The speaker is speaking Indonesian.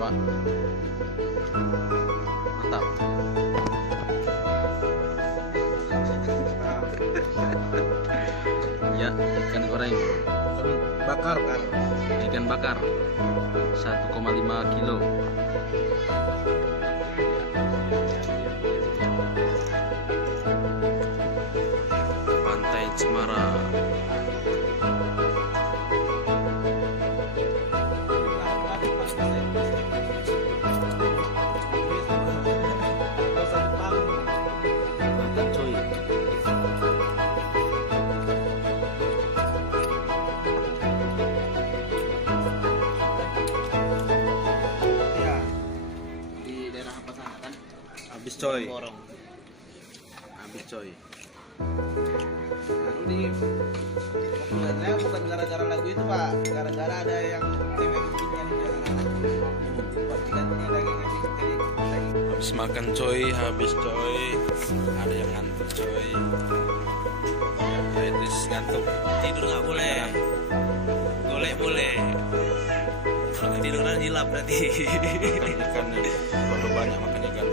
Pak. Mantap. Ya, ikan goreng Bakar kan. ikan bakar 1,5 kilo. Pantai Cemara. Makan cuy. Ya. Di daerah apa sana kan? Habis coy. Borong. Habis coy. Lalu di populernya bukan gara-gara lagu itu Pak, gara-gara ada yang cewek bikinnya di daerah buat digantinya daging jadi daging. Habis makan coy, habis coy. Ada yang ngantuk coy. Edis ngantuk. Tidur nggak boleh, golek boleh. Kalau ketiduran hilap nanti. Makan ikan nih. Terlalu banyak makan ikan.